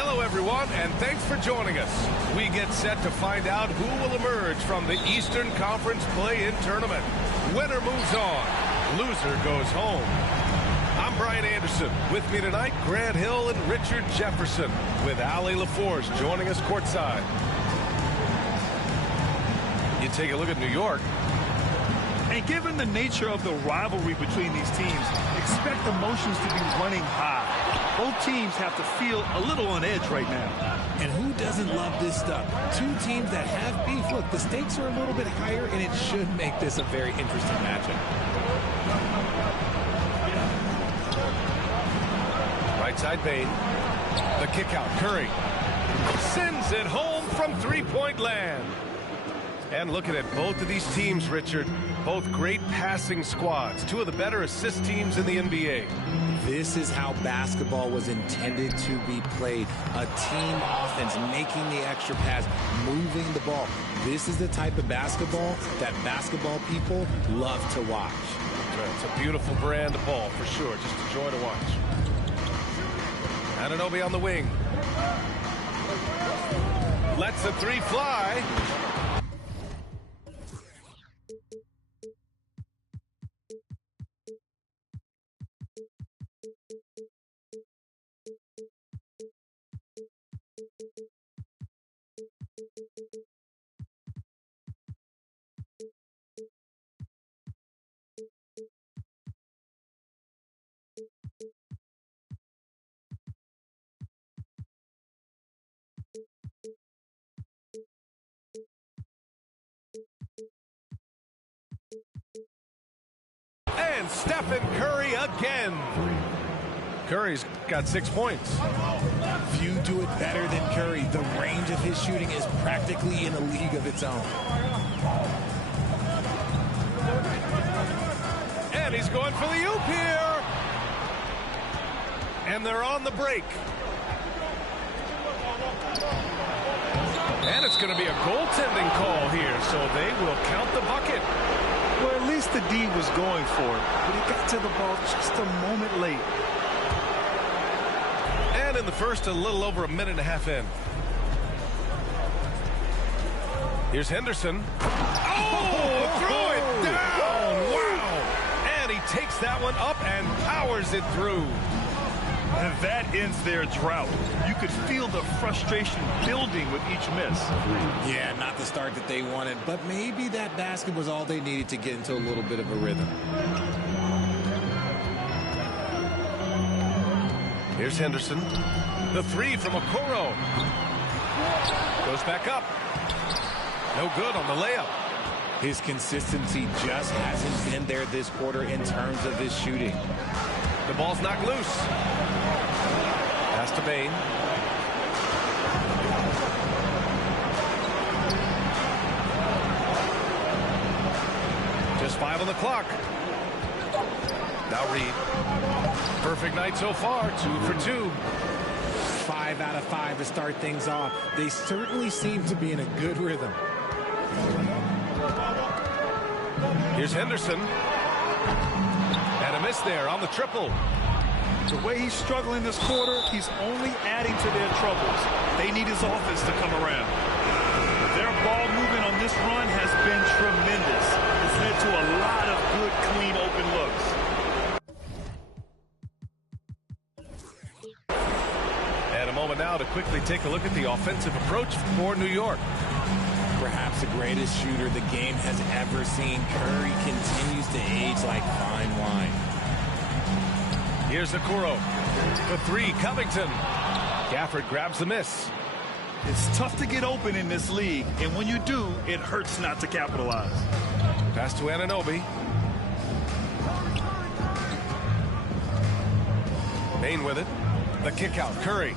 Hello, everyone, and thanks for joining us. We get set to find out who will emerge from the Eastern Conference play-in tournament. Winner moves on. Loser goes home. I'm Brian Anderson. With me tonight, Grant Hill and Richard Jefferson, with Allie LaForce joining us courtside. You take a look at New York. And given the nature of the rivalry between these teams, expect emotions to be running high. Both teams have to feel a little on edge right now. And who doesn't love this stuff? Two teams that have beef. Look, the stakes are a little bit higher, and it should make this a very interesting matchup. Right side Bane. The kick out. Curry sends it home from three-point land. And looking at both of these teams, Richard, both great passing squads. Two of the better assist teams in the NBA. This is how basketball was intended to be played. A team offense, making the extra pass, moving the ball. This is the type of basketball that basketball people love to watch. It's a beautiful brand of ball, for sure. Just a joy to watch. Anunoby on the wing. Lets the three fly. And Stephen Curry again. Curry's got 6 points. Few do it better than Curry. The range of his shooting is practically in a league of its own. And he's going for the oop here. And they're on the break. And it's going to be a goaltending call here, so they will count the bucket. Well, at least the D was going for it, but he got to the ball just a moment late. And in the first, a little over a minute and a half in. Here's Henderson. Oh, throw it down. Wow. And he takes that one up and powers it through. And that ends their drought. You could feel the frustration building with each miss. Yeah, not the start that they wanted, but maybe that basket was all they needed to get into a little bit of a rhythm. Here's Henderson. The three from Okoro. Goes back up. No good on the layup. His consistency just hasn't been there this quarter in terms of his shooting. The ball's knocked loose. Pass to Bane. Just 5 on the clock. Now Reed. Perfect night so far. 2 for 2. 5 out of 5 to start things off. They certainly seem to be in a good rhythm. Here's Henderson. And a miss there on the triple. The way he's struggling this quarter, he's only adding to their troubles. They need his offense to come around. Their ball movement on this run has been tremendous. It's led to a lot of good, clean, open looks. And a moment now to quickly take a look at the offensive approach for New York. Perhaps the greatest shooter the game has ever seen. Curry continues to age like fine wine. Here's Okoro. The three, Covington. Gafford grabs the miss. It's tough to get open in this league, and when you do, it hurts not to capitalize. Pass to Anunoby. Bane with it. The kick out, Curry.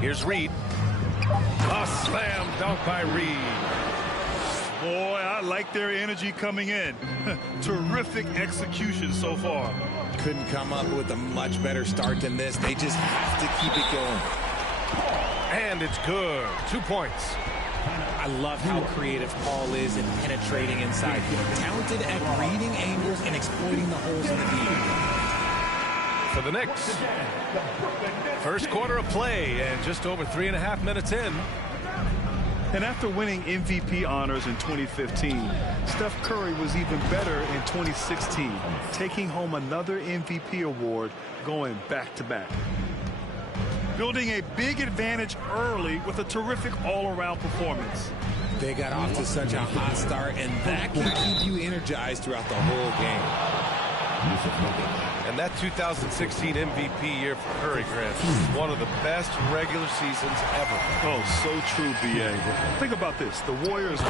Here's Reed. A slam dunk by Reed. Boy, I like their energy coming in. Terrific execution so far. Couldn't come up with a much better start than this. They just have to keep it going. And it's good. 2 points. I love how creative Paul is in penetrating inside. Talented at reading angles and exploiting the holes in the D. For the Knicks. First quarter of play and just over 3.5 minutes in. And after winning MVP honors in 2015, Steph Curry was even better in 2016, taking home another MVP award, going back-to-back. Building a big advantage early with a terrific all-around performance. They got off to such a hot start, and that can keep you energized throughout the whole game. And that 2016 MVP year for Curry, Grant, is one of the best regular seasons ever. Oh, so true, B.A. Think about this. The Warriors...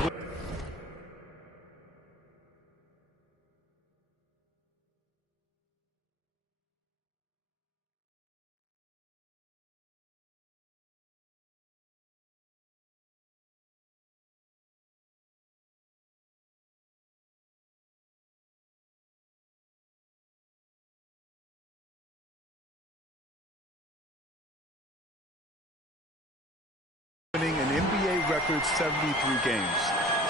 winning an NBA record 73 games.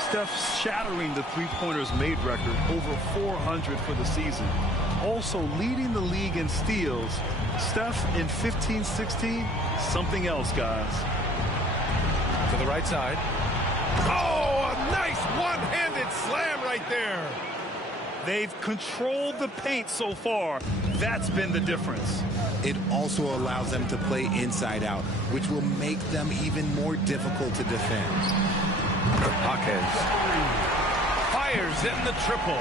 Steph shattering the three-pointers made record, over 400 for the season. Also leading the league in steals. Steph in 15-16, something else, guys. To the right side. Oh, a nice one-handed slam right there. They've controlled the paint so far. That's been the difference. It also allows them to play inside out, which will make them even more difficult to defend. Hawkins fires in the triple.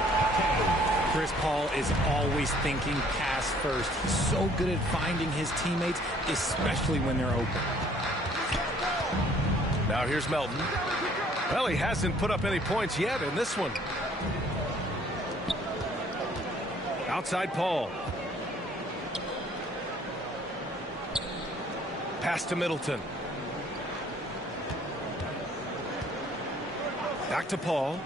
Chris Paul is always thinking pass first. He's so good at finding his teammates, especially when they're open. Now here's Melton. Well, he hasn't put up any points yet in this one. Outside Paul. Pass to Middleton. Back to Paul.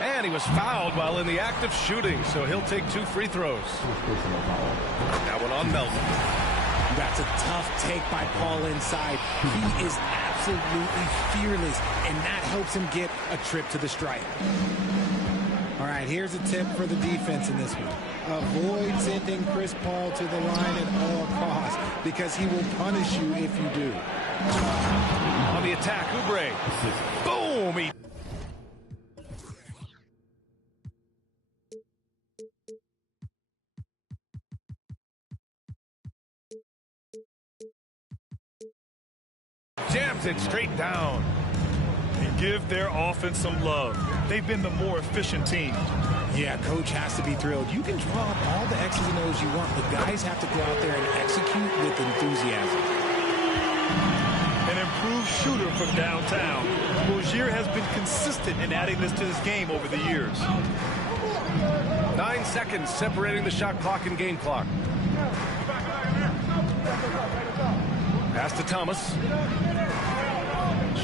And he was fouled while in the act of shooting, so he'll take 2 free throws. That one on Melton. That's a tough take by Paul inside. He is absolutely fearless, and that helps him get a trip to the stripe. All right, here's a tip for the defense in this one. Avoid sending Chris Paul to the line at all costs, because he will punish you if you do. On the attack, Oubre. Boom! He jams it straight down. And give their offense some love. They've been the more efficient team. Yeah, coach has to be thrilled. You can draw up all the X's and O's you want, but guys have to go out there and execute with enthusiasm. An improved shooter from downtown. Rozier has been consistent in adding this to his game over the years. 9 seconds separating the shot clock and game clock. Pass to Thomas.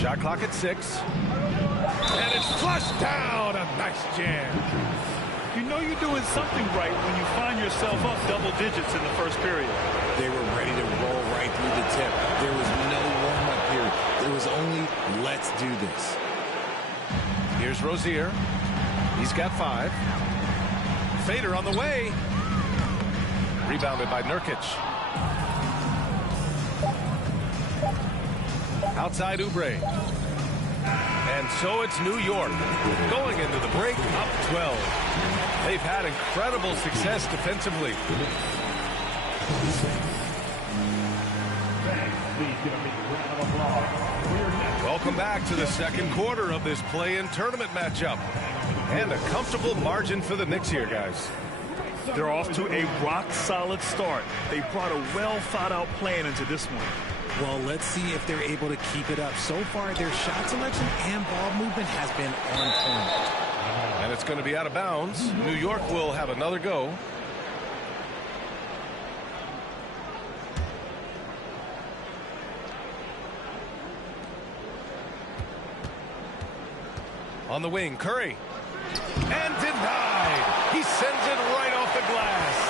Shot clock at 6. And it's flushed down. A nice jam. You know you're doing something right when you find yourself up double digits in the first period. They were ready to roll right through the tip. There was no warm-up period. There was only, let's do this. Here's Rozier. He's got 5. Fader on the way. Rebounded by Nurkic. Outside Oubre. And so it's New York going into the break up 12. They've had incredible success defensively. Welcome back to the second quarter of this play-in tournament matchup. And a comfortable margin for the Knicks here, guys. They're off to a rock-solid start. They brought a well-thought-out plan into this one. Well, let's see if they're able to keep it up. So far, their shot selection and ball movement has been on point. And it's going to be out of bounds. New York will have another go. On the wing, Curry. And denied. He sends it right off the glass.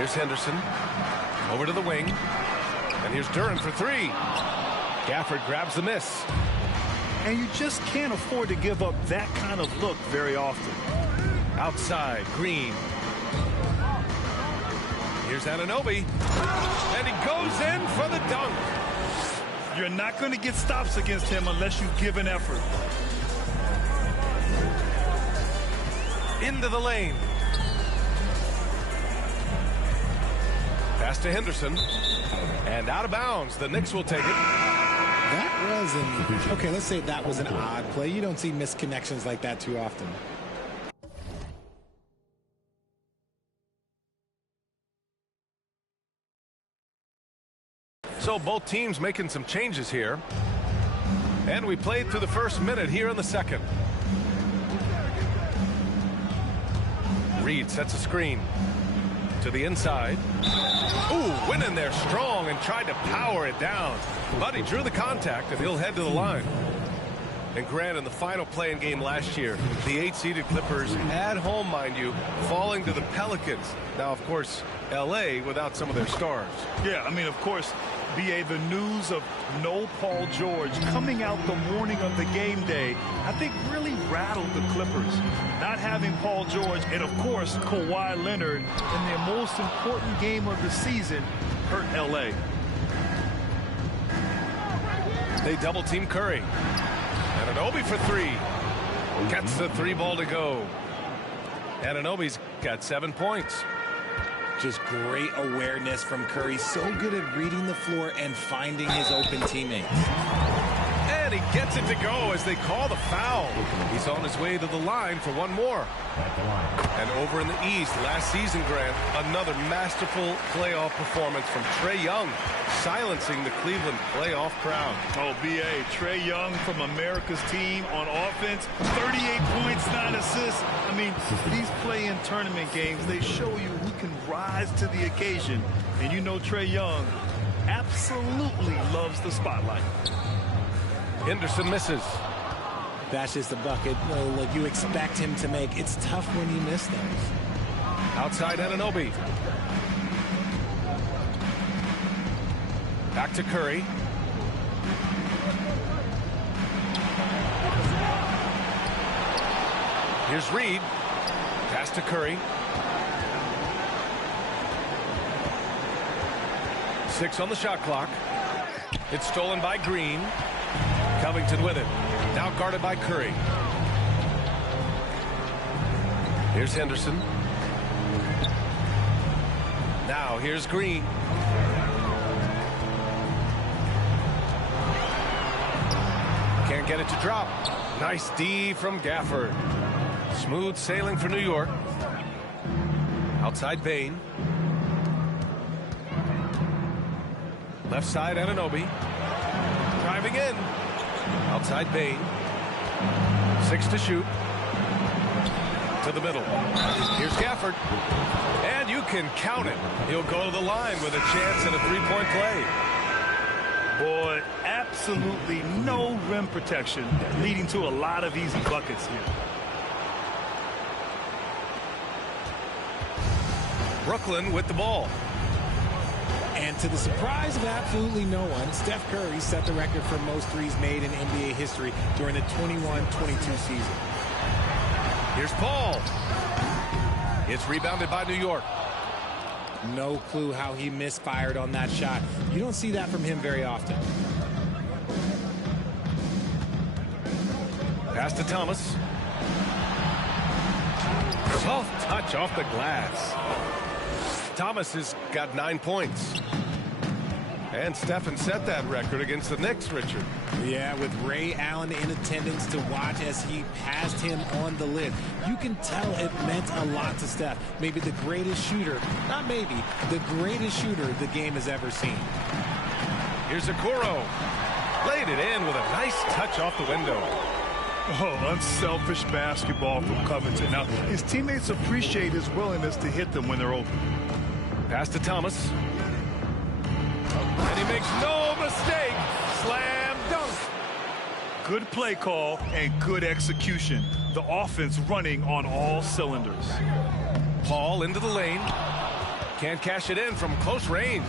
Here's Henderson. Over to the wing. And here's Duren for three. Gafford grabs the miss. And you just can't afford to give up that kind of look very often. Outside, Green. Here's Anunoby. And he goes in for the dunk. You're not going to get stops against him unless you give an effort. Into the lane. Pass to Henderson. And out of bounds. The Knicks will take it. That was okay, let's say that was an odd play. You don't see missed connections like that too often. So both teams making some changes here. And we played through the first minute here in the second. Reed sets a screen to the inside. Ooh, went in there strong and tried to power it down. But he drew the contact, and he'll head to the line. And Grant, in the final play-in game last year, the 8-seeded Clippers, at home, mind you, falling to the Pelicans. Now, of course, L.A. without some of their stars. Yeah, I mean, of course, B.A., the news of no Paul George coming out the morning of the game day, I think really rattled the Clippers. Not having Paul George and, of course, Kawhi Leonard in their most important game of the season hurt L.A. They double-team Curry. Anunoby for three. Gets the three ball to go. Anunoby's got 7 points. Just great awareness from Curry. So good at reading the floor and finding his open teammates. And he gets it to go as they call the foul. He's on his way to the line for one more. And over in the East, last season, Grant, another masterful playoff performance from Trae Young, silencing the Cleveland playoff crowd. Oh, B.A., Trae Young from America's team on offense, 38 points, 9 assists. I mean, these play-in tournament games, they show you who can rise to the occasion. And you know Trae Young absolutely loves the spotlight. Henderson misses. That's just a bucket look you expect him to make. It's tough when you miss those. Outside Anunoby. Back to Curry. Here's Reed. Pass to Curry. 6 on the shot clock. It's stolen by Green. Covington with it. Now guarded by Curry. Here's Henderson. Now here's Green. Can't get it to drop. Nice D from Gafford. Smooth sailing for New York. Outside Bane. Left side Anunoby. Driving in. Outside Bane. 6 to shoot. To the middle. Here's Gafford. And you can count it. He'll go to the line with a chance at a three-point play. Boy, absolutely no rim protection, leading to a lot of easy buckets here. Brooklyn with the ball. And to the surprise of absolutely no one, Steph Curry set the record for most threes made in NBA history during the 21-22 season. Here's Paul. It's rebounded by New York. No clue how he misfired on that shot. You don't see that from him very often. Pass to Thomas. Soft touch off the glass. Thomas has got 9 points. And Stephen set that record against the Knicks, Richard. Yeah, with Ray Allen in attendance to watch as he passed him on the lid. You can tell it meant a lot to Steph. Maybe the greatest shooter, not maybe, the greatest shooter the game has ever seen. Here's Okoro. Laid it in with a nice touch off the window. Oh, unselfish basketball from Covington. Now, his teammates appreciate his willingness to hit them when they're open. Pass to Thomas. And he makes no mistake. Slam dunk. Good play call and good execution. The offense running on all cylinders. Paul into the lane. Can't cash it in from close range.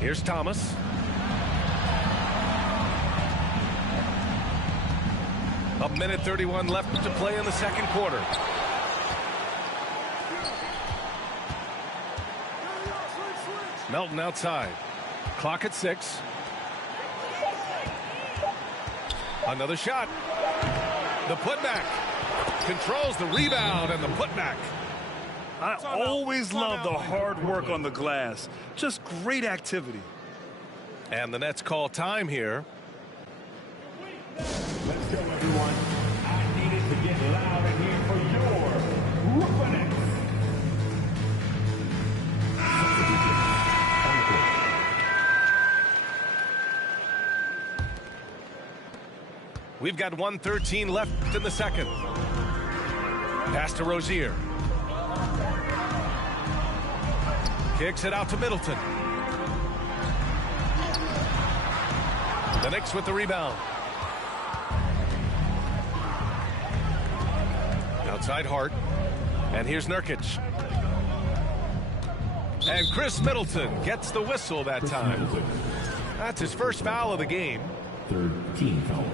Here's Thomas. A minute 31 left to play in the second quarter. Melton outside. Clock at 6. Another shot. The putback. Controls the rebound and the putback. I always love the hard work on the glass. Just great activity. And the Nets call time here. Let's go, everyone. I needed to get loud in here for your Brooklyn Nets. We've got 1:13 left in the second. Pass to Rozier. Kicks it out to Middleton. The Knicks with the rebound. Outside Hart. And here's Nurkic. And Chris Middleton gets the whistle that time. That's his first foul of the game. Third team foul.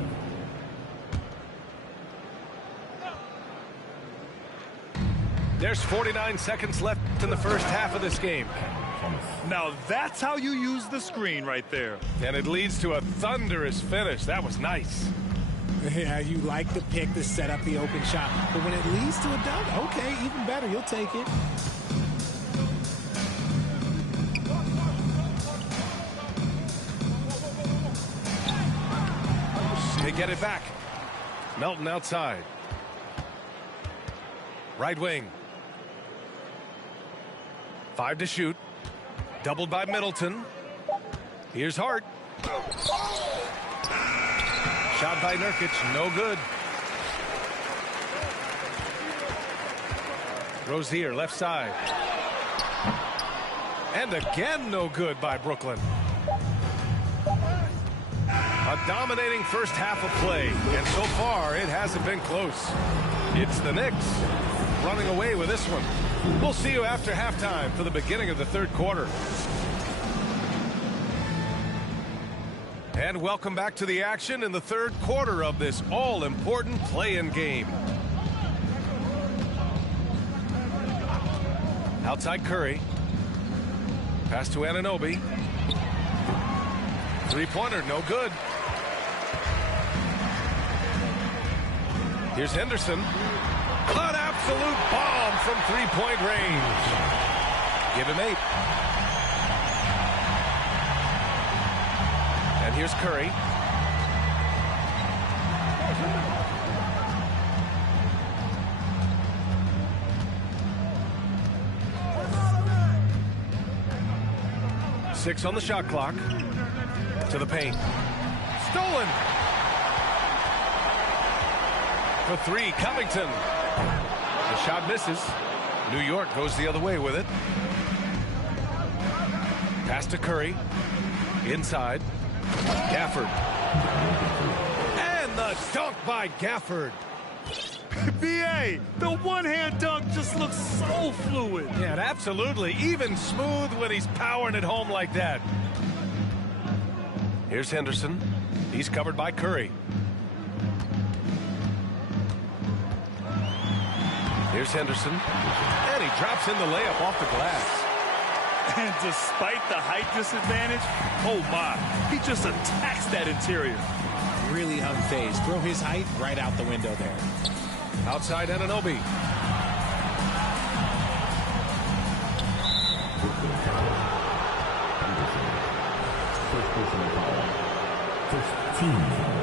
There's 49 seconds left in the first half of this game. Now that's how you use the screen right there. And it leads to a thunderous finish. That was nice. Yeah, you like the pick to set up the open shot. But when it leads to a dunk, okay, even better. You'll take it. They get it back. Melton outside. Right wing. 5 to shoot. Doubled by Middleton. Here's Hart. Shot by Nurkic, no good. Rozier, left side. And again, no good by Brooklyn. A dominating first half of play, and so far it hasn't been close. It's the Knicks running away with this one. We'll see you after halftime for the beginning of the third quarter. And welcome back to the action in the third quarter of this all-important play-in game. Outside Curry. Pass to Anunoby. Three-pointer, no good. Here's Henderson. An absolute bomb from three-point range. Give him 8. And here's Curry. Six on the shot clock. To the paint. Stolen. For 3, Covington. The shot misses. New York goes the other way with it. Pass to Curry. Inside. Gafford. And the dunk by Gafford. B.A., the one-hand dunk just looks so fluid. Yeah, absolutely. Even smooth when he's powering it home like that. Here's Henderson. He's covered by Curry. Here's Henderson. And he drops in the layup off the glass. And despite the height disadvantage, oh my, he just attacks that interior. Really unfazed. Throw his height right out the window there. Outside Anunoby. First personal foul. First team foul.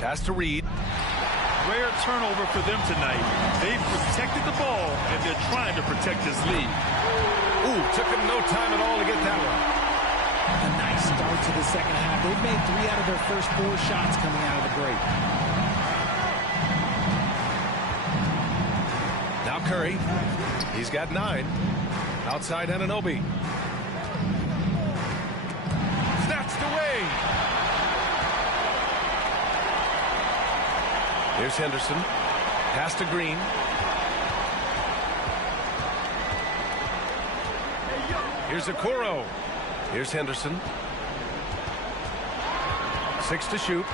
Pass to Reed. Rare turnover for them tonight. They've protected the ball, and they're trying to protect this lead. Ooh, took him no time at all to get that one. A nice start to the second half. They've made 3 out of their first 4 shots coming out of the break. Now Curry. He's got 9. Outside Anunoby. Snatched away. Here's Henderson. Pass to Green. Here's Okoro. Here's Henderson. 6 to shoot.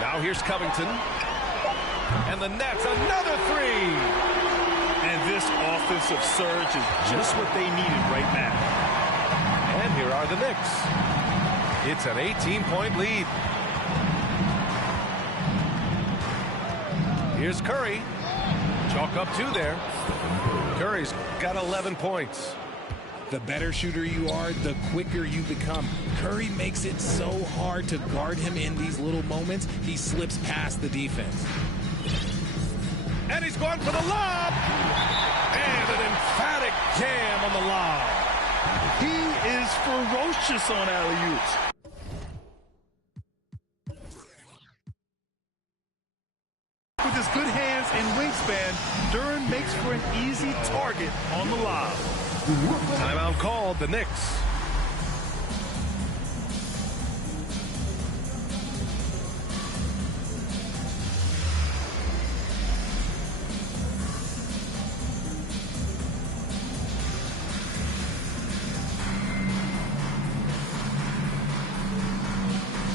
Now here's Covington. And the Nets, another three. And this offensive surge is just what they needed right now. And here are the Knicks. It's an 18-point lead. Here's Curry. Chalk up 2 there. Curry's got 11 points. The better shooter you are, the quicker you become. Curry makes it so hard to guard him in these little moments. He slips past the defense. And he's going for the lob. And an emphatic jam on the lob. He is ferocious on alley-oops. With his good hands and wingspan, Duren makes for an easy target on the lob. Timeout called, the Knicks.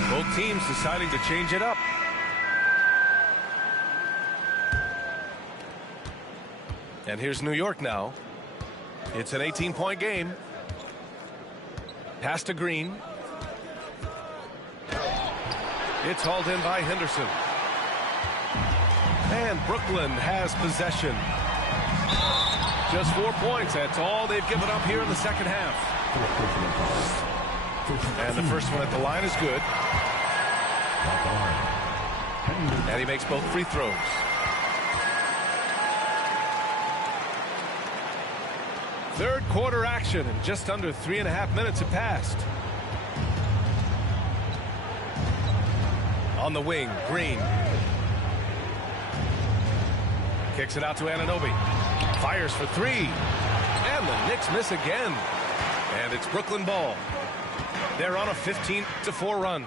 Both teams deciding to change it up. And here's New York now. It's an 18-point game. Pass to Green. It's hauled in by Henderson. And Brooklyn has possession. Just 4 points. That's all they've given up here in the second half. And the first one at the line is good. And he makes both free throws. Third quarter action, and just under 3.5 minutes have passed. On the wing, Green. Kicks it out to Anunoby. Fires for 3. And the Knicks miss again. And it's Brooklyn ball. They're on a 15-4 run.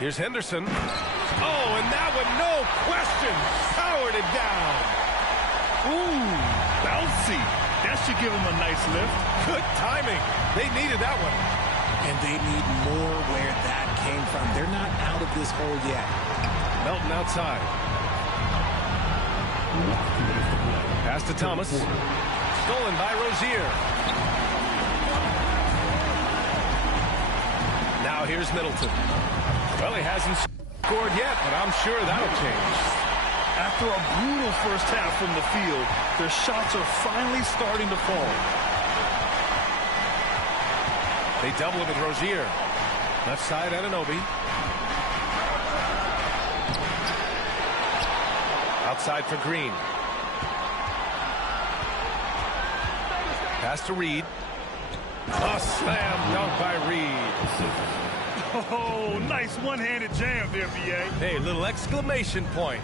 Here's Henderson. Oh, and that one, no question, powered it down. Ooh, bouncy. That should give him a nice lift. Good timing. They needed that one. And they need more where that came from. They're not out of this hole yet. Melton outside. Pass to Thomas. Stolen by Rozier. Now here's Middleton. Well, he hasn't scored yet, but I'm sure that'll change. After a brutal first half from the field, their shots are finally starting to fall. They double it with Rozier. Left side, Anunoby. Outside for Green. Pass to Reed. A slam dunk by Reed. Oh, nice one-handed jam there, B.A. Hey, little exclamation point.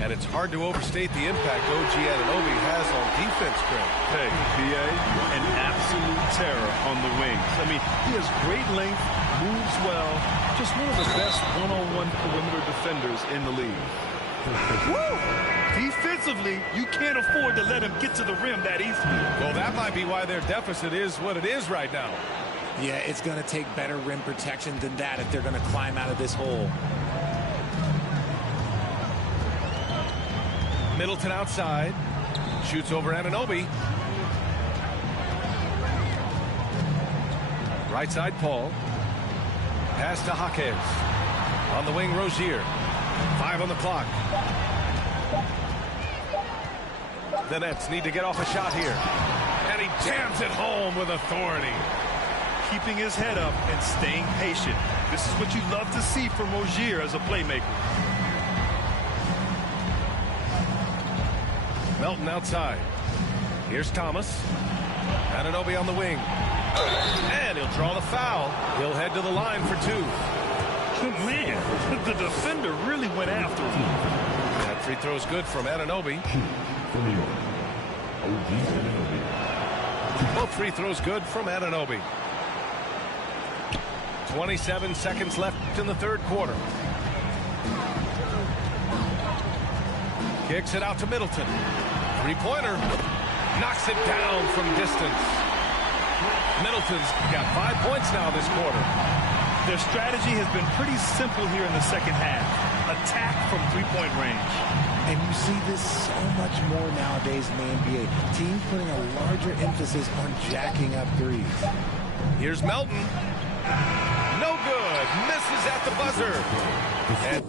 And it's hard to overstate the impact OG Anunoby has on defense, Greg. Hey, B.A., an absolute terror on the wings. I mean, he has great length, moves well, just one of the best one-on-one perimeter defenders in the league. Woo! Defensively, you can't afford to let him get to the rim that easily. Well, that might be why their deficit is what it is right now. Yeah, it's going to take better rim protection than that if they're going to climb out of this hole. Middleton outside. Shoots over Anunoby. Right side, Paul. Pass to Jaquez. On the wing, Rozier. 5 on the clock. The Nets need to get off a shot here. And he jams it home with authority. Keeping his head up and staying patient. This is what you love to see from Rozier as a playmaker. Melton outside. Here's Thomas. Anunoby on the wing. And he'll draw the foul. He'll head to the line for 2. Man, the defender really went after him. That free throw's good from Anunoby. Both free throws good from Anunoby. 27 seconds left in the third quarter. Kicks it out to Middleton. Three-pointer. Knocks it down from distance. Middleton's got 5 points now this quarter. Their strategy has been pretty simple here in the second half. Attack from three-point range. And you see this so much more nowadays in the NBA. Teams putting a larger emphasis on jacking up threes. Here's Melton. No good. Misses at the buzzer. And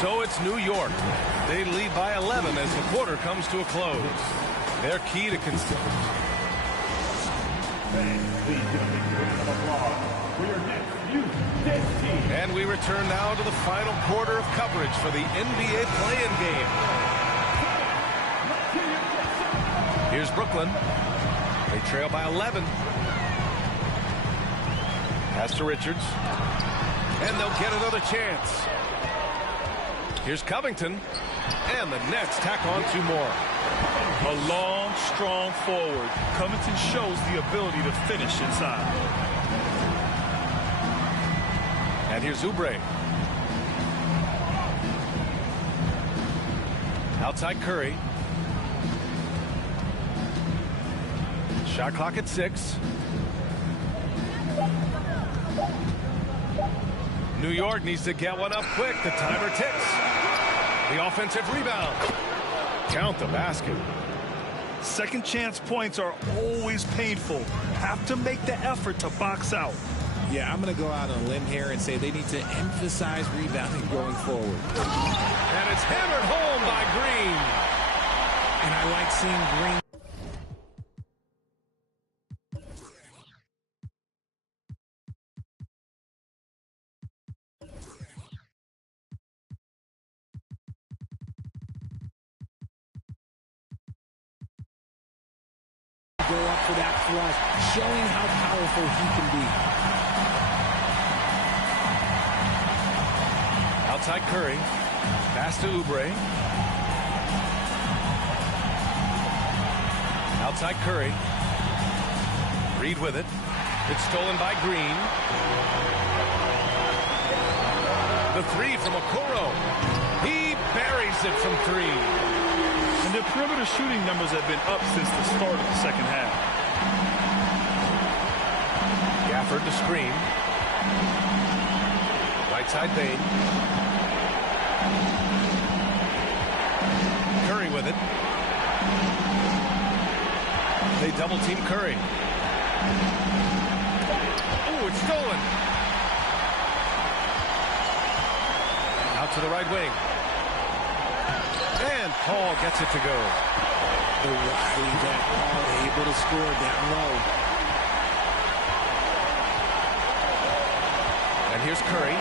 so it's New York. They lead by 11 as the quarter comes to a close. Their key to And we return now to the final quarter of coverage for the NBA play-in game. Here's Brooklyn. They trail by 11. Pass to Richards. And they'll get another chance. Here's Covington. And the Nets tack on 2 more. A long, strong forward. Covington shows the ability to finish inside. And here's Oubre. Outside Curry. Shot clock at 6. New York needs to get one up quick. The timer ticks. The offensive rebound. Count the basket. Second chance points are always painful. Have to make the effort to box out. Yeah, I'm going to go out on a limb here and say they need to emphasize rebounding going forward. And it's hammered home by Green. And I like seeing Green. Go up for that thrust, showing how powerful he can be. Outside Curry. Pass to Oubre. Outside Curry. Reed with it. It's stolen by Green. The three from Okoro. He buries it from 3. And their perimeter shooting numbers have been up since the start of the second half. Gafford to screen. Right side Bane. Curry with it. They double team Curry. Oh, it's stolen. Out to the right wing. And Paul gets it to go. The Riley that Paul able to score down low. And here's Curry.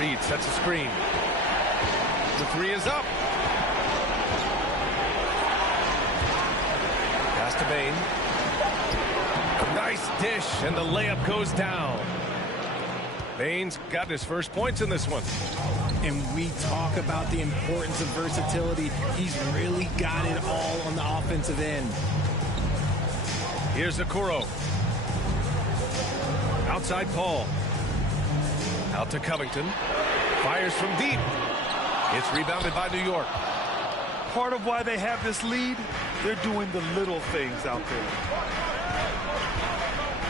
Reed sets a screen. The 3 is up. Pass to Bane. Nice dish, and the layup goes down. Bane's got his first points in this one. And we talk about the importance of versatility. He's really got it all on the offensive end. Here's Okoro. Outside Paul. Out to Covington. Fires from deep. It's rebounded by New York. Part of why they have this lead, they're doing the little things out there.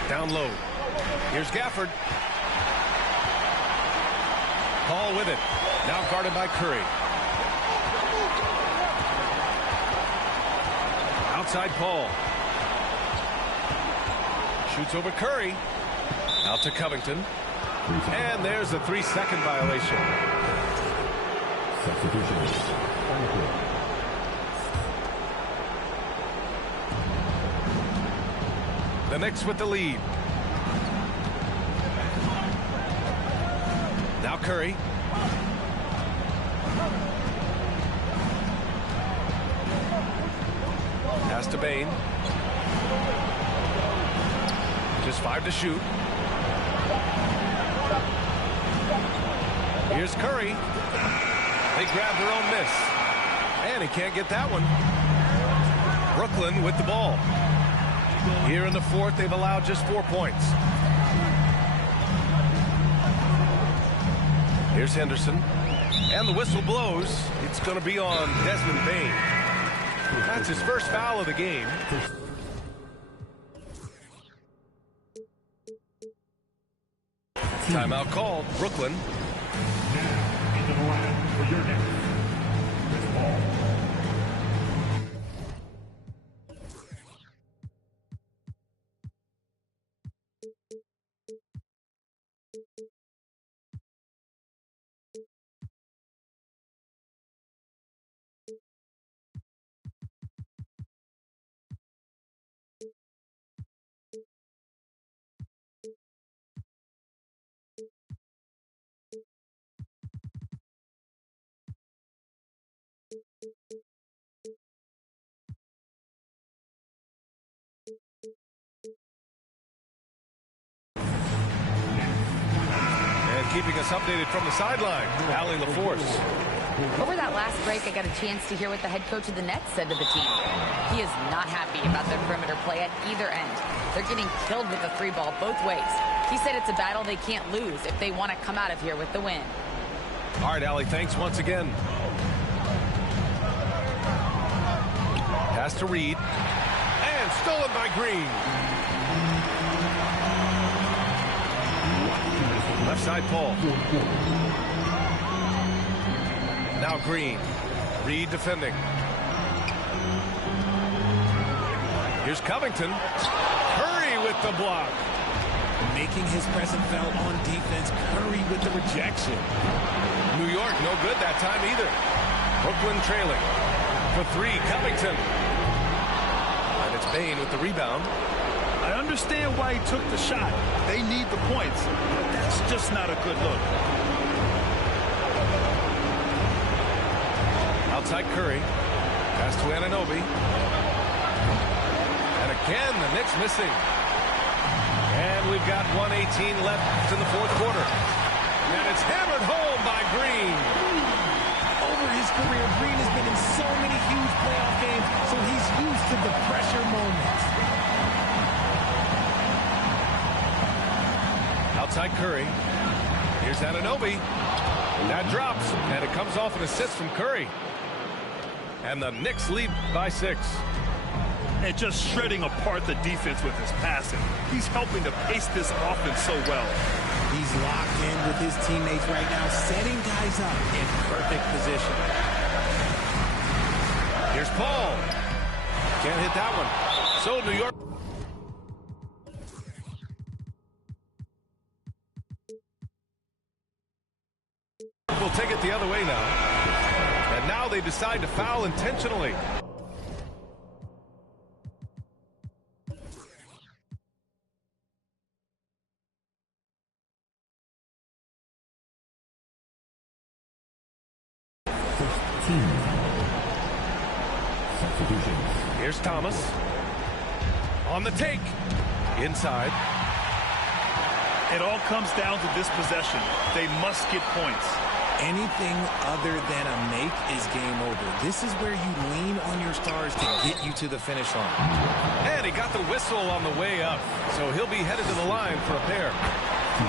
Down low. Here's Gafford. Paul with it. Now guarded by Curry. Outside Paul. Shoots over Curry. Out to Covington. And there's a 3-second violation. The Knicks with the lead. Now Curry. Pass to Bane. Just 5 to shoot. Here's Curry. They grab their own miss. And he can't get that one. Brooklyn with the ball. Here in the fourth, they've allowed just 4 points. Here's Henderson. And the whistle blows. It's going to be on Desmond Bane. That's his first foul of the game. Timeout called. Brooklyn. Into the line for your next. Chris Paul. Keeping us updated from the sideline, Allie LaForce. Over that last break, I got a chance to hear what the head coach of the Nets said to the team. He is not happy about their perimeter play at either end. They're getting killed with the 3-ball both ways. He said it's a battle they can't lose if they want to come out of here with the win. All right, Allie, thanks once again. Pass to Reed. And stolen by Green. Left side, Paul. Now Green. Reed defending. Here's Covington. Curry with the block. Making his presence felt on defense. Curry with the rejection. New York, no good that time either. Brooklyn trailing. For 3, Covington. And it's Bane with the rebound. I understand why he took the shot. They need the points, but that's just not a good look. Outside Curry. Pass to Anunoby. And again, the Knicks missing. And we've got 1:18 left in the fourth quarter. And it's hammered home by Green. Over his career, Green has been in so many huge playoff games, so he's used to the pressure moments. Outside Curry. Here's Anunoby. That drops, and it comes off an assist from Curry. And the Knicks lead by 6. And just shredding apart the defense with his passing. He's helping to pace this offense so well. He's locked in with his teammates right now, setting guys up in perfect position. Here's Paul. Can't hit that one. So New York. We'll take it the other way now. And now they decide to foul intentionally. Here's Thomas. On the take. Inside. It all comes down to this possession. They must get points. Anything other than a make is game over. This is where you lean on your stars to get you to the finish line. And he got the whistle on the way up, so he'll be headed to the line for a pair.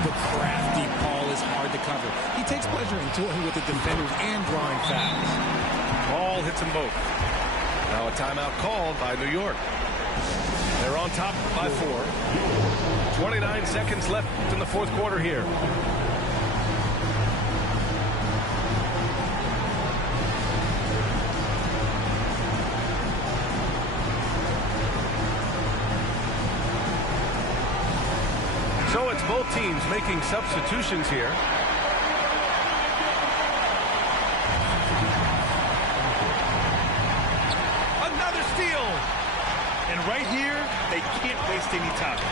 The crafty Paul is hard to cover. He takes pleasure in toying with the defenders and drawing fouls. Paul hits them both. Now a timeout called by New York. They're on top by 4. 29 seconds left in the fourth quarter here. So it's both teams making substitutions here. Another steal. And right here, they can't waste any time.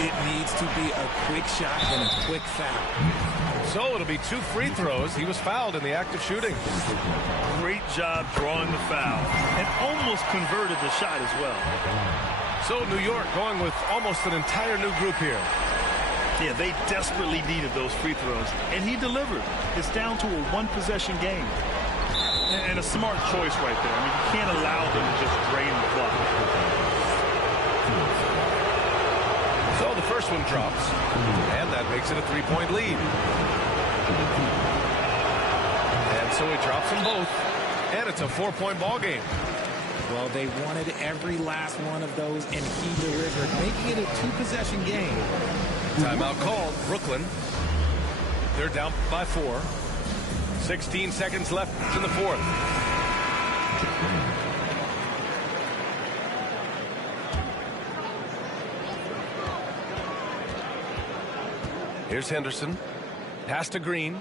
It needs to be a quick shot and a quick foul. So it'll be 2 free throws. He was fouled in the act of shooting. Great job drawing the foul and almost converted the shot as well. So New York going with almost an entire new group here. Yeah, they desperately needed those free throws, and he delivered. It's down to a 1-possession game. And a smart choice right there. I mean, you can't allow them to just drain the clock. So the first one drops, and that makes it a 3-point lead. And so he drops them both, and it's a 4-point ball game. Well, they wanted every last one of those, and he delivered, making it a 2-possession game. Timeout called. Brooklyn. They're down by 4. 16 seconds left in the fourth. Here's Henderson. Pass to Green.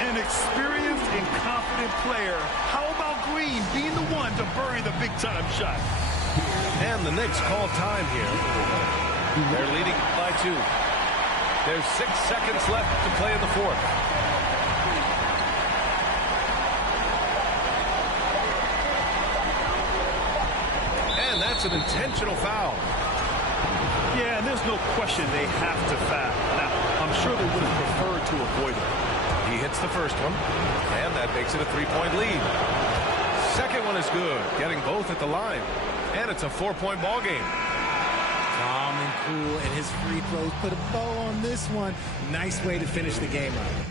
An experienced and confident player. How about Green being the one to bury the big-time shot? And the Knicks call time here. They're leading by 2. There's 6 seconds left to play in the fourth. And that's an intentional foul. Yeah, and there's no question they have to foul. Now, I'm sure they would have preferred to avoid it. He hits the first one, and that makes it a 3-point lead. Second one is good, getting both at the line. And it's a 4-point ball game. Calm and cool, and his free throws put a bow on this one. Nice way to finish the game out.